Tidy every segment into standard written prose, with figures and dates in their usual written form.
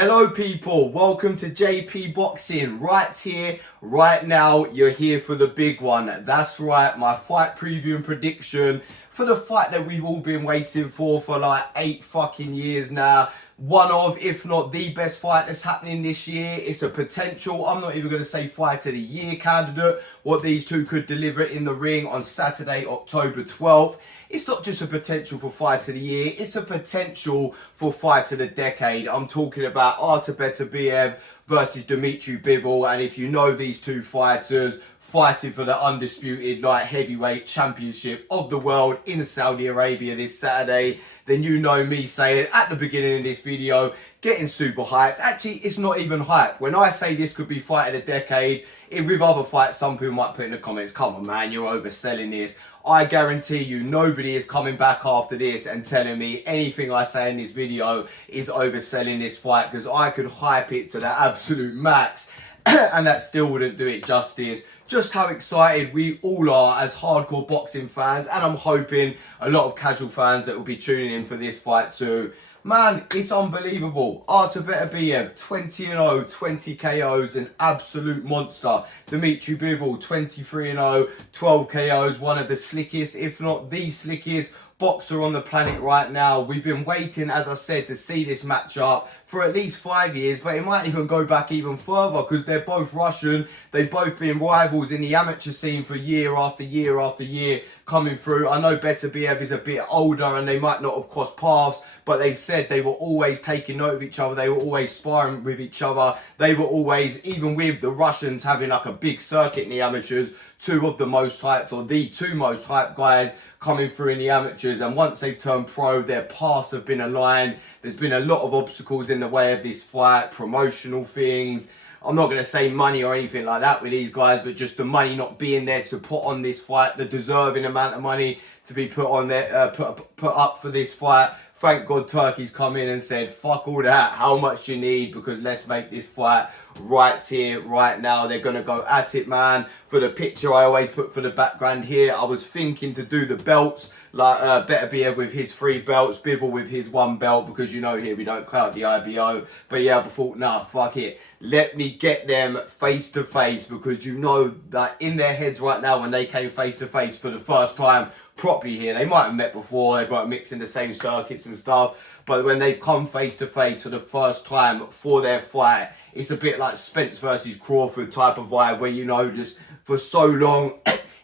Hello people, welcome to JP Boxing. Right here, right now, you're here for the big one. That's right, my fight preview and prediction for the fight that we've all been waiting for like 8 fucking years now. One of, if not the best fight that's happening this year. It's a potential, I'm not even going to say fight of the year candidate, what these two could deliver in the ring on Saturday, October 12th. It's not just a potential for fight of the year, it's a potential for fight of the decade. I'm talking about Beterbiev versus Beterbiev Bivol, and if you know these two fighters fighting for the undisputed light heavyweight championship of the world in Saudi Arabia this Saturday, then you know me saying at the beginning of this video, getting super hyped. Actually, it's not even hype. When I say this could be fight of the decade, with other fights, some people might put in the comments, come on man, you're overselling this. I guarantee you nobody is coming back after this and telling me anything I say in this video is overselling this fight, because I could hype it to the absolute max and that still wouldn't do it justice. Just how excited we all are as hardcore boxing fans, and I'm hoping a lot of casual fans that will be tuning in for this fight too. Man, it's unbelievable. Beterbiev, 20-0, 20 KOs, an absolute monster. Beterbiev Vivol, 23-0, 12 KOs, one of the slickest, if not the slickest boxer on the planet right now. We've been waiting, as I said, to see this matchup for at least 5 years, but it might even go back even further because they're both Russian. They've both been rivals in the amateur scene for year after year after year coming through. I know Beterbiev is a bit older and they might not have crossed paths, but they said they were always taking note of each other. They were always sparring with each other. They were always, even with the Russians having like a big circuit in the amateurs, two of the most hyped, or the two most hyped guys coming through in the amateurs, and once they've turned pro, their paths have been aligned. There's been a lot of obstacles in the way of this fight, promotional things. I'm not going to say money or anything like that with these guys, but just the money not being there to put on this fight, the deserving amount of money to be put on there, put up for this fight. Thank God Turkey's come in and said, fuck all that, how much you need, because let's make this fight right here, right now. They're going to go at it, man. For the picture I always put for the background here, I was thinking to do the belts, like Beterbiev with his 3 belts, Bivol with his 1 belt, because you know here we don't count the IBO. But yeah, I thought, nah, fuck it. Let me get them face to face, because you know that in their heads right now, when they came face to face for the first time properly here, they might have met before, they might mix in the same circuits and stuff, but when they've come face to face for the first time for their fight, it's a bit like Spence versus Crawford type of vibe, where you know, just for so long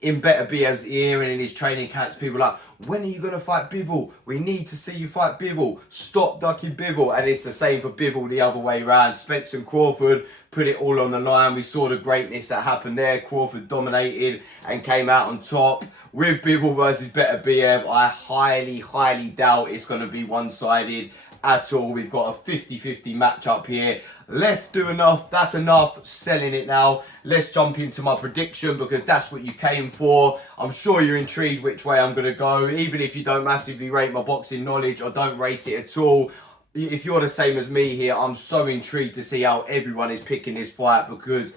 in Beterbiev's ear and in his training camps, people are like, when are you going to fight Bivol? We need to see you fight Bivol. Stop ducking Bivol. And it's the same for Bivol the other way around. Spence and Crawford put it all on the line. We saw the greatness that happened there. Crawford dominated and came out on top. With Bivol versus Beterbiev, I highly doubt it's going to be one-sided at all. We've got a 50-50 matchup here. Let's do enough. That's enough selling it now. Let's jump into my prediction, because that's what you came for. I'm sure you're intrigued which way I'm going to go. Even if you don't massively rate my boxing knowledge or don't rate it at all, if you're the same as me here, I'm so intrigued to see how everyone is picking this fight, because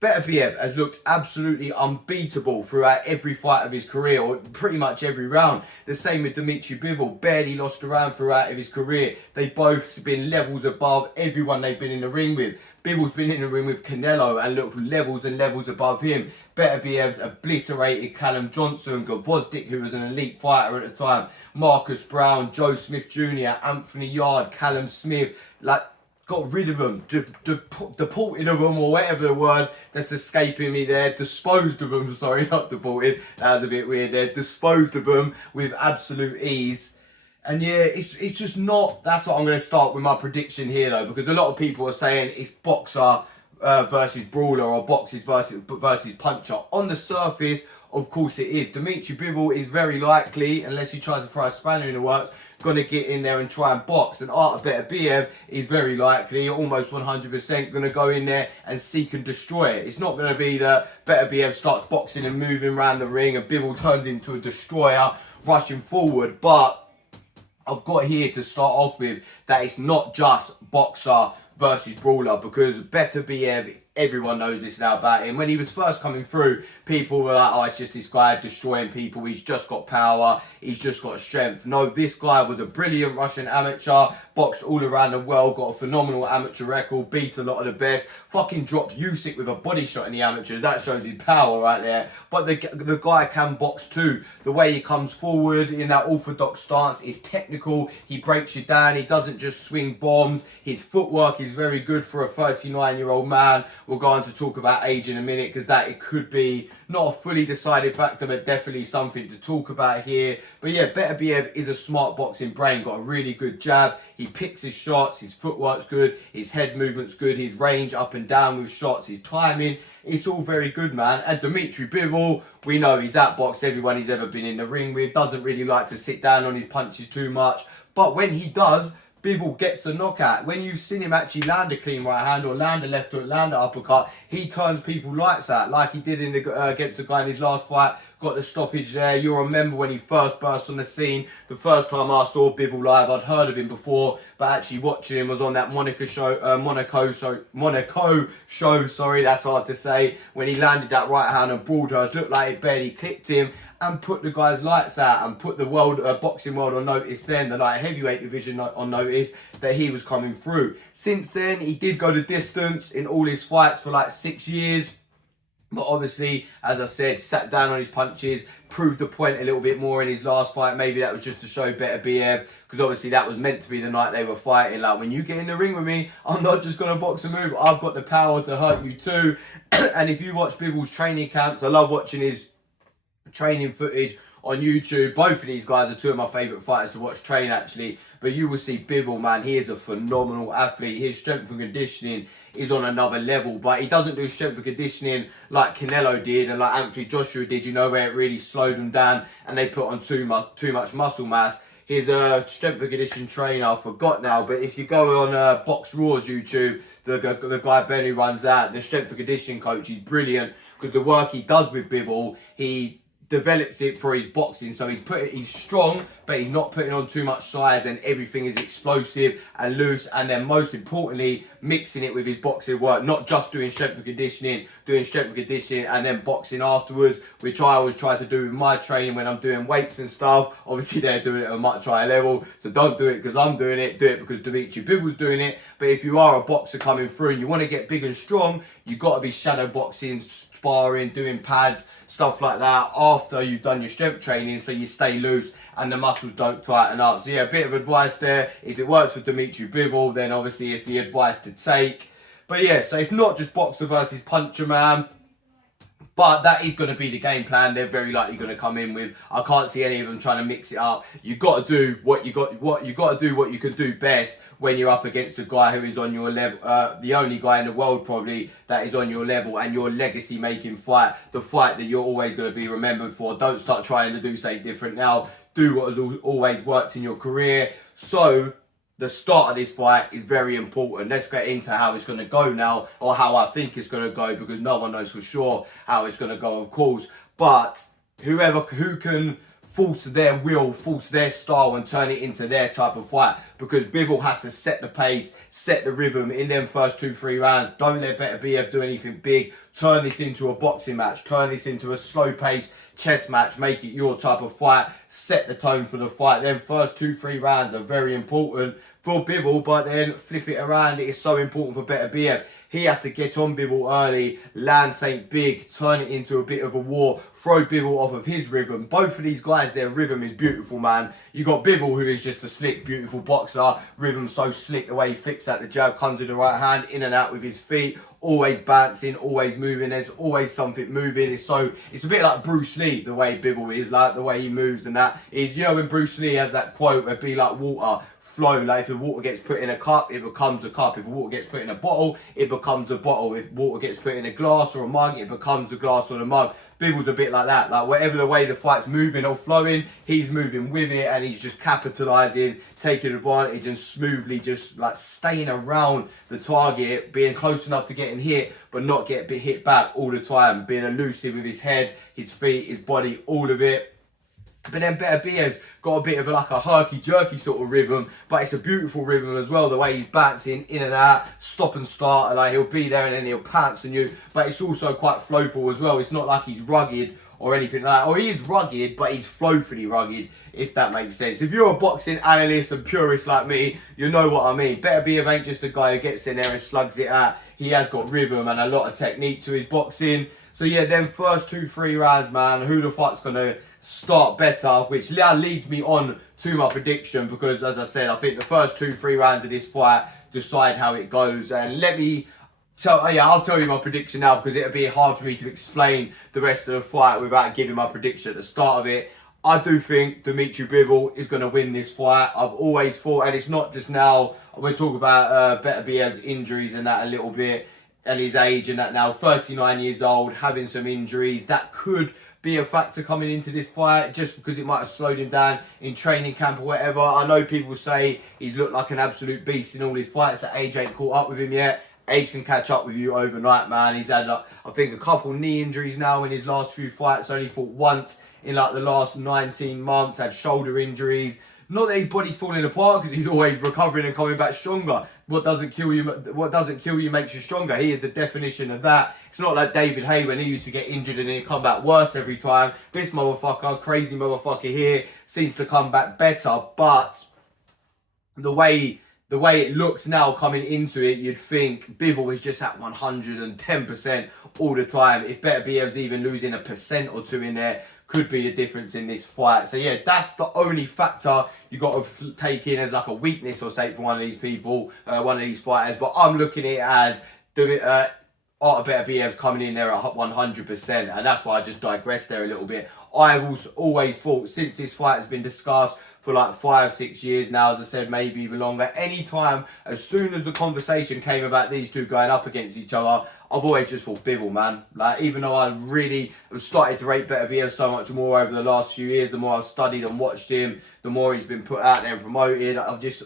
Beterbiev has looked absolutely unbeatable throughout every fight of his career, or pretty much every round. The same with Beterbiev Bivol, barely lost a round throughout of his career. They've both been levels above everyone they've been in the ring with. Bivol's been in the ring with Canelo and looked levels and levels above him. Beterbiev's obliterated Callum Johnson, Gvozdyk, who was an elite fighter at the time, Marcus Brown, Joe Smith Jr., Anthony Yard, Callum Smith, like, got rid of them, deported of them, or whatever the word that's escaping me there, disposed of them, sorry, not deported, that was a bit weird there, disposed of them with absolute ease. And yeah, it's just not, that's what I'm going to start with my prediction here though, because a lot of people are saying it's boxer versus brawler, or boxers versus puncher. On the surface, of course it is. Beterbiev Bivol is very likely, unless he tries to throw a spanner in the works, going to get in there and try and box. And Beterbiev is very likely, almost 100%, going to go in there and seek and destroy it. It's not going to be that Beterbiev starts boxing and moving around the ring and Bivol turns into a destroyer rushing forward. But I've got here to start off with that it's not just boxer versus brawler, because Beterbiev Everyone knows this now about him. When he was first coming through, people were like, oh, it's just this guy destroying people. He's just got power. He's just got strength. No, this guy was a brilliant Russian amateur, boxed all around the world, got a phenomenal amateur record, beat a lot of the best, fucking dropped Usyk with a body shot in the amateurs. That shows his power right there. But the guy can box too. The way he comes forward in that orthodox stance is technical. He breaks you down. He doesn't just swing bombs. His footwork is very good for a 39-year-old man. We'll go on to talk about age in a minute, because that it could be not a fully decided factor, but definitely something to talk about here. But yeah, Beterbiev is a smart boxing brain, got a really good jab. He picks his shots, his footwork's good, his head movement's good, his range up and down with shots, his timing, it's all very good, man. And Beterbiev Bivol, we know he's outboxed everyone he's ever been in the ring with, doesn't really like to sit down on his punches too much. But when he does, Bivol gets the knockout. When you've seen him actually land a clean right hand or land a left hook, land an uppercut, he turns people lights out, like he did in the against the guy in his last fight. Got the stoppage there. You'll remember when he first burst on the scene. The first time I saw Bivol live, I'd heard of him before, but actually watching him was on that Monaco show. Sorry, that's hard to say. When he landed that right hand on Broadhurst, looked like it barely clipped him, and put the guy's lights out, and put the world boxing world on notice then, the light heavyweight division on notice, that he was coming through. Since then, he did go the distance in all his fights for like 6 years. But obviously, as I said, sat down on his punches, proved the point a little bit more in his last fight. Maybe that was just to show Beterbiev, because obviously that was meant to be the night they were fighting. Like, when you get in the ring with me, I'm not just going to box a move. I've got the power to hurt you too. And if you watch Bivol's training camps, I love watching his training footage on YouTube. Both of these guys are two of my favourite fighters to watch train, actually. But you will see Bivol, man, he is a phenomenal athlete. His strength and conditioning is on another level. But he doesn't do strength and conditioning like Canelo did and like Anthony Joshua did, you know, where it really slowed them down and they put on too much muscle mass. His strength and conditioning trainer, I forgot now, but if you go on Box Raw's YouTube, the guy Ben who runs that, the strength and conditioning coach, he's brilliant, because the work he does with Bivol, he develops it for his boxing. So he's strong, but he's not putting on too much size, and everything is explosive and loose. And then most importantly, mixing it with his boxing work, not just doing strength and conditioning, and then boxing afterwards, which I always try to do with my training when I'm doing weights and stuff. Obviously they're doing it at a much higher level, so don't do it because I'm doing it, do it because Beterbiev Bivol's doing it. But if you are a boxer coming through and you want to get big and strong, you've got to be shadow boxing, sparring, doing pads, stuff like that after you've done your strength training, so you stay loose and the muscles don't tighten up. So yeah, a bit of advice there. If it works for Beterbiev Bivol, then obviously it's the advice to take. But yeah, so it's not just boxer versus puncher, man. But that is going to be the game plan they're very likely going to come in with. I can't see any of them trying to mix it up. You've got to do what you can do best when you're up against a guy who is on your level, the only guy in the world probably that is on your level, and your legacy making fight, the fight that you're always going to be remembered for. Don't start trying to do something different now. Do what has always worked in your career. So the start of this fight is very important. Let's get into how it's going to go now, or how I think it's going to go, because no one knows for sure how it's going to go, of course. But who can force their will, force their style, and turn it into their type of fight, because Bivol has to set the pace, set the rhythm in them first 2-3 rounds. Don't let Beterbiev do anything big. Turn this into a boxing match. Turn this into a slow-paced chess match. Make it your type of fight. Set the tone for the fight. Then first 2-3 rounds are very important for Bivol, but then flip it around. It is so important for Beterbiev. He has to get on Bivol early, land something big, turn it into a bit of a war, throw Bivol off of his rhythm. Both of these guys, their rhythm is beautiful, man. You got Bivol, who is just a slick, beautiful boxer. Rhythm so slick, the way he flicks out the jab, comes with the right hand, in and out with his feet, always bouncing, always moving. There's always something moving. It's a bit like Bruce Lee, the way Bivol is, like the way he moves and that. Is, you know, when Bruce Lee has that quote, where be like water, flow. Like if the water gets put in a cup, it becomes a cup. If the water gets put in a bottle, it becomes a bottle. If water gets put in a glass or a mug, it becomes a glass or a mug. Bivol's a bit like that. Like whatever the way the fight's moving or flowing, he's moving with it, and he's just capitalizing, taking advantage, and smoothly just like staying around the target, being close enough to getting hit, but not get hit back all the time. Being elusive with his head, his feet, his body, all of it. But then Beterbiev's got a bit of like a herky-jerky sort of rhythm, but it's a beautiful rhythm as well, the way he's bouncing in and out, stop and start, and like he'll be there and then he'll pounce on you, but it's also quite flowful as well. It's not like he's rugged or anything like that, or he is rugged, but he's flowfully rugged, if that makes sense. If you're a boxing analyst and purist like me, you know what I mean. Beterbiev ain't just a guy who gets in there and slugs it out. He has got rhythm and a lot of technique to his boxing. So yeah, then first 2-3 rounds, man, who the fuck's gonna start better, which now leads me on to my prediction, because as I said, I think the first 2-3 rounds of this fight decide how it goes. And I'll tell you my prediction now, because it'll be hard for me to explain the rest of the fight without giving my prediction at the start of it. I do think Beterbiev Bivol is going to win this fight. I've always thought, and it's not just now, we'll talk about Beterbiev's injuries and that a little bit, and his age and that now, 39 years old, having some injuries, that could be a factor coming into this fight, just because it might have slowed him down in training camp or whatever. I know people say he's looked like an absolute beast in all his fights, that age ain't caught up with him yet. Age can catch up with you overnight, man. He's had, like, I think, a couple knee injuries now in his last few fights. Only fought once in like the last 19 months. Had shoulder injuries. Not that his body's falling apart, because he's always recovering and coming back stronger. What doesn't kill you makes you stronger. He is the definition of that. It's not like David Haye when he used to get injured and then come back worse every time. This motherfucker, crazy motherfucker here, seems to come back better. But the way it looks now coming into it, you'd think Bivol is just at 110% all the time. If Beterbiev's even losing 1% or 2 in there, could be the difference in this fight. So yeah, that's the only factor you got to take in as like a weakness or say for one of these people, one of these fighters. But I'm looking at it as Beterbiev coming in there at 100%, and that's why I just digressed there a little bit. I've always thought, since this fight has been discussed for like 5-6 years now, as I said, maybe even longer, anytime, as soon as the conversation came about these two going up against each other, I've always just thought Bivol, man. Like, even though I really have started to rate Beterbiev so much more over the last few years, the more I've studied and watched him, the more he's been put out there and promoted, I just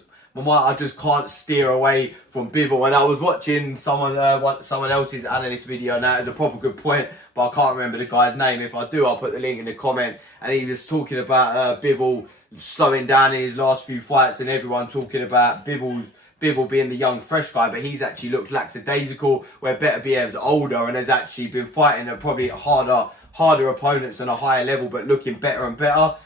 can't steer away from Bivol. And I was watching someone else's analyst video, and that is a proper good point, but I can't remember the guy's name. If I do, I'll put the link in the comment. And he was talking about Bivol slowing down in his last few fights, and everyone talking about Bivol being the young, fresh guy, but he's actually looked lackadaisical, where Beterbiev's older and has actually been fighting probably harder opponents on a higher level, but looking better and better.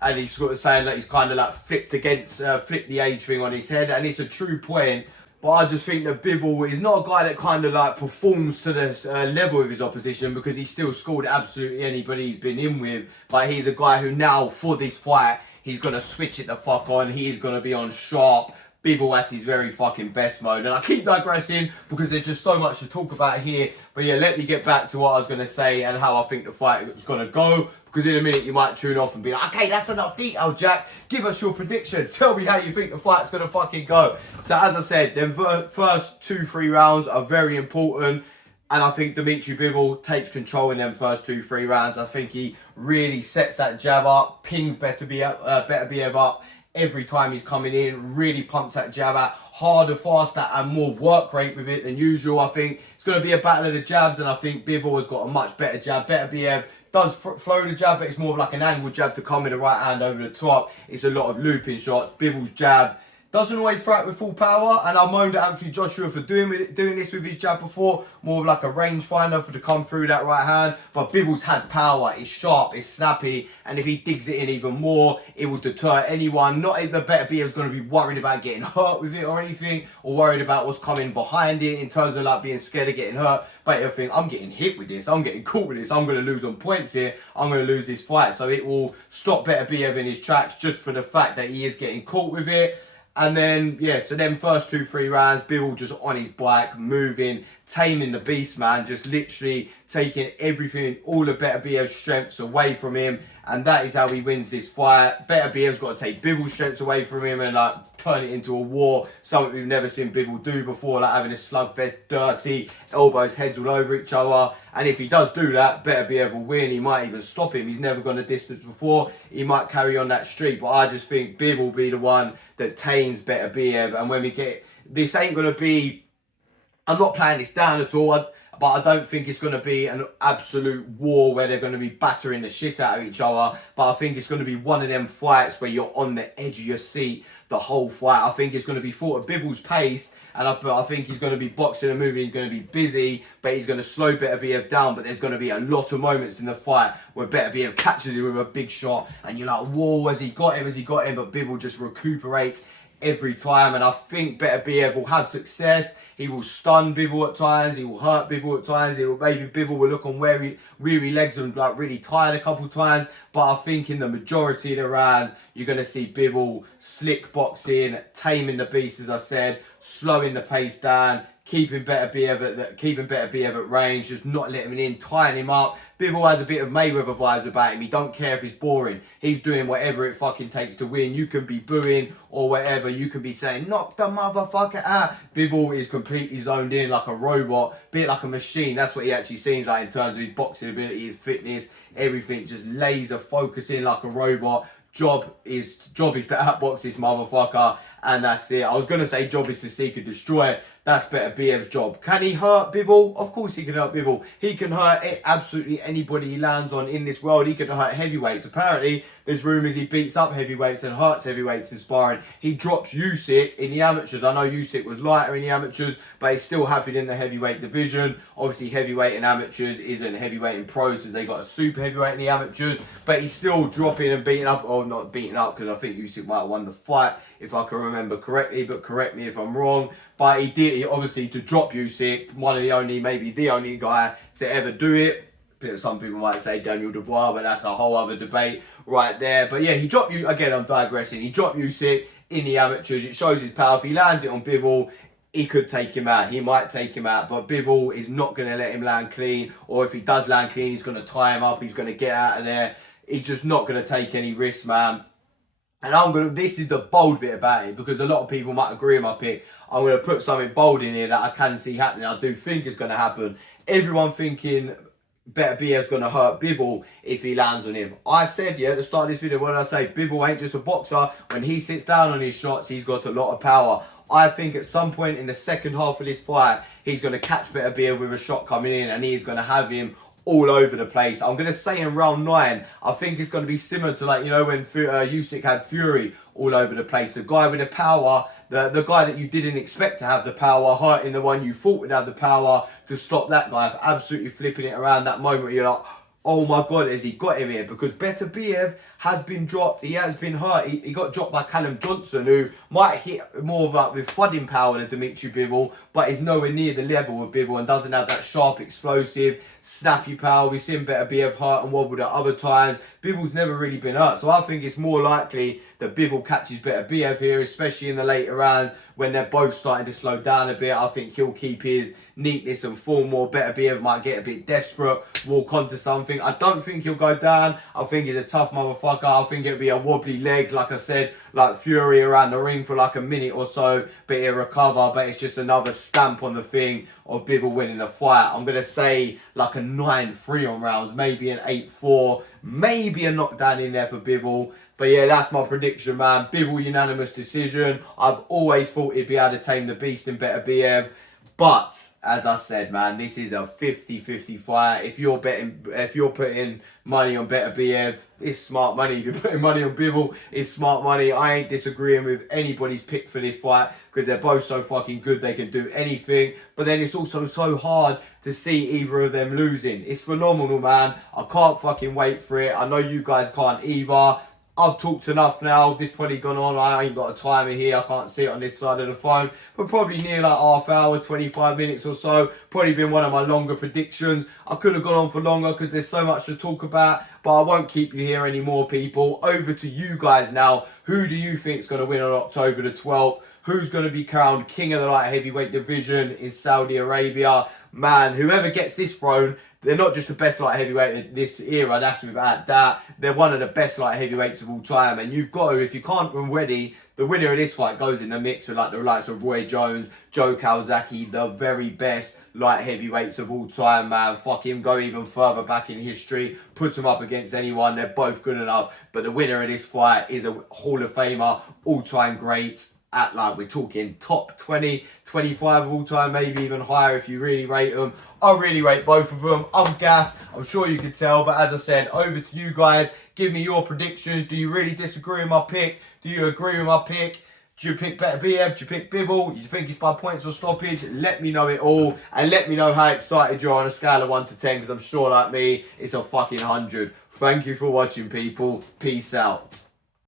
And he's sort of saying that he's kind of like flipped the age thing on his head, and it's a true point. But I just think that Bivol is not a guy that kind of like performs to the level of his opposition, because he's still scored absolutely anybody he's been in with. But he's a guy who now, for this fight, he's going to switch it the fuck on. He is going to be on sharp. Bivol at his very fucking best mode. And I keep digressing because there's just so much to talk about here. But yeah, let me get back to what I was going to say and how I think the fight is going to go. Because in a minute you might tune off and be like, okay, that's enough detail, Jack. Give us your prediction. Tell me how you think the fight's going to fucking go. So as I said, the first 2-3 rounds are very important. And I think Beterbiev Bivol takes control in them first 2-3 rounds. I think he really sets that jab up, pings Beterbiev up every time he's coming in, really pumps that jab out harder, faster, and more work rate with it than usual. I think it's going to be a battle of the jabs, and I think Bivol has got a much better jab. Beterbiev does flow the jab, but it's more of like an angled jab to come with the right hand over the top. It's a lot of looping shots. Bivol's jab doesn't always throw it with full power, and I moaned at Anthony Joshua for doing this with his jab before, more of like a rangefinder for to come through that right hand. But Bivol's has power, it's sharp, it's snappy, and if he digs it in even more, it will deter anyone. Not that Beterbiev's going to be worried about getting hurt with it or anything, or worried about what's coming behind it in terms of like being scared of getting hurt. But he'll think, I'm getting hit with this, I'm getting caught with this, I'm going to lose on points here, I'm going to lose this fight. So it will stop Beterbiev in his tracks just for the fact that he is getting caught with it. And then, yeah, so then first 2-3 rounds, Bivol just on his bike, moving, taming the beast, man. Just literally taking everything, all of Beterbiev's strengths away from him. And that is how he wins this fight. Beterbiev's got to take Bivol's strengths away from him and, like, turn it into a war. Something we've never seen Bivol do before, like having a slugfest, dirty, elbows, heads all over each other. And if he does do that, Beterbiev will win. He might even stop him. He's never gone a distance before. He might carry on that streak. But I just think Bivol will be the one that tames Beterbiev. And when we get... This ain't going to be I'm not playing this down at all, but I don't think it's going to be an absolute war where they're going to be battering the shit out of each other. But I think it's going to be one of them fights where you're on the edge of your seat the whole fight. I think it's going to be fought at Bivol's pace, and I think he's going to be boxing and moving. He's going to be busy, but he's going to slow Beterbiev down. But there's going to be a lot of moments in the fight where Beterbiev catches him with a big shot, and you're like, whoa, has he got him? Has he got him? But Bivol just recuperates every time, and I think Beterbiev will have success. He will stun Bivol at times. He will hurt Bivol at times. Maybe Bivol will look on weary legs and like really tired a couple times. But I think in the majority of the rounds, you're going to see Bivol slick boxing, taming the beast, as I said, slowing the pace down, keeping Beterbiev at range, just not letting him in, tying him up. Bivol has a bit of Mayweather vibes about him. He don't care if it's boring. He's doing whatever it fucking takes to win. You can be booing or whatever. You can be saying, knock the motherfucker out. Bivol is completely zoned in like a robot, bit like a machine. That's what he actually seems like in terms of his boxing ability, his fitness, everything. Just laser focusing like a robot. Job is to outbox this motherfucker, and that's it. I was going to say job is to seek and destroy. That's Beterbiev's job. Can he hurt Bivol? Of course he can hurt Bivol. He can hurt absolutely anybody he lands on in this world. He can hurt heavyweights. Apparently, there's rumours he beats up heavyweights and hurts heavyweights in sparring. He drops Usyk in the amateurs. I know Usyk was lighter in the amateurs, but he's still happy in the heavyweight division. Obviously, heavyweight in amateurs isn't heavyweight in pros, as they got a super heavyweight in the amateurs. But he's still dropping and beating up, or not beating up, because I think Usyk might have won the fight, if I can remember correctly, but correct me if I'm wrong. But he obviously, to drop Usyk, one of the only, maybe the only guy to ever do it. Some people might say Daniel Dubois, but that's a whole other debate right there. But yeah, he dropped you, again, I'm digressing. He dropped Usyk in the amateurs. It shows his power. If he lands it on Bivol, he could take him out. He might take him out, but Bivol is not going to let him land clean. Or if he does land clean, he's going to tie him up. He's going to get out of there. He's just not going to take any risks, man. And this is the bold bit about it, because a lot of people might agree with my pick. I'm going to put something bold in here that I can see happening. I do think it's going to happen. Everyone thinking Beterbiev's going to hurt Bivol if he lands on him. I said, yeah, at the start of this video, what did I say? Bivol ain't just a boxer. When he sits down on his shots, he's got a lot of power. I think at some point in the second half of this fight, he's going to catch Beterbiev with a shot coming in, and he's going to have him all over the place. I'm going to say in round 9, I think it's going to be similar to, like, you know, when Usyk had Fury all over the place. The guy with the power, the guy that you didn't expect to have the power, hurting the one you thought would have the power to stop that guy, absolutely flipping it around that moment. You're like, oh my God, has he got him here? Because Beterbiev has been dropped. He has been hurt. He got dropped by Callum Johnson, who might hit more of like with thudding power than Dimitri Bivol, but is nowhere near the level of Bivol and doesn't have that sharp, explosive, snappy power. We've seen Beterbiev hurt and wobbled at other times. Bivol's never really been hurt. So I think it's more likely that Bivol catches Beterbiev here, especially in the later rounds when they're both starting to slow down a bit. I think he'll keep his neatness and form more. Beterbiev might get a bit desperate, walk onto something. I don't think he'll go down. I think he's a tough motherfucker. I think it'll be a wobbly leg, like I said, like Fury around the ring for like a minute or so, but he'll recover. But it's just another stamp on the thing of Bivol winning the fight. I'm going to say like a 9-3 on rounds, maybe an 8-4, maybe a knockdown in there for Bivol. But yeah, that's my prediction, man. Bivol unanimous decision. I've always thought he'd be able to tame the beast in Beterbiev. But as I said, man, this is a 50-50 fight. If you're putting money on Beterbiev, it's smart money. If you're putting money on Bivol, it's smart money. I ain't disagreeing with anybody's pick for this fight, because they're both so fucking good. They can do anything. But then it's also so hard to see either of them losing. It's phenomenal, man. I can't fucking wait for it. I know you guys can't either. I've talked enough now. This probably gone on. I ain't got a timer here. I can't see it on this side of the phone. But probably near like half hour, 25 minutes or so. Probably been one of my longer predictions. I could have gone on for longer because there's so much to talk about. But I won't keep you here anymore, people. Over to you guys now. Who do you think is going to win on October the 12th? Who's going to be crowned king of the light heavyweight division in Saudi Arabia? Man, whoever gets this throne, they're not just the best light heavyweight in this era, that's without that. They're one of the best light heavyweights of all time. And you've got to, if you can't already, the winner of this fight goes in the mix with like the likes of Roy Jones, Joe Calzaghe, the very best light heavyweights of all time, man. Fuck him, go even further back in history. Put them up against anyone. They're both good enough. But the winner of this fight is a Hall of Famer, all-time great. at like, we're talking top 20, 25 of all time, maybe even higher if you really rate them. I really rate both of them. I'm gassed. I'm sure you could tell. But as I said, over to you guys. Give me your predictions. Do you really disagree with my pick? Do you agree with my pick? Do you pick Beterbiev? Do you pick Bivol? You think it's by points or stoppage? Let me know it all. And let me know how excited you are on a scale of 1 to 10. Because I'm sure, like me, it's a fucking 100. Thank you for watching, people. Peace out.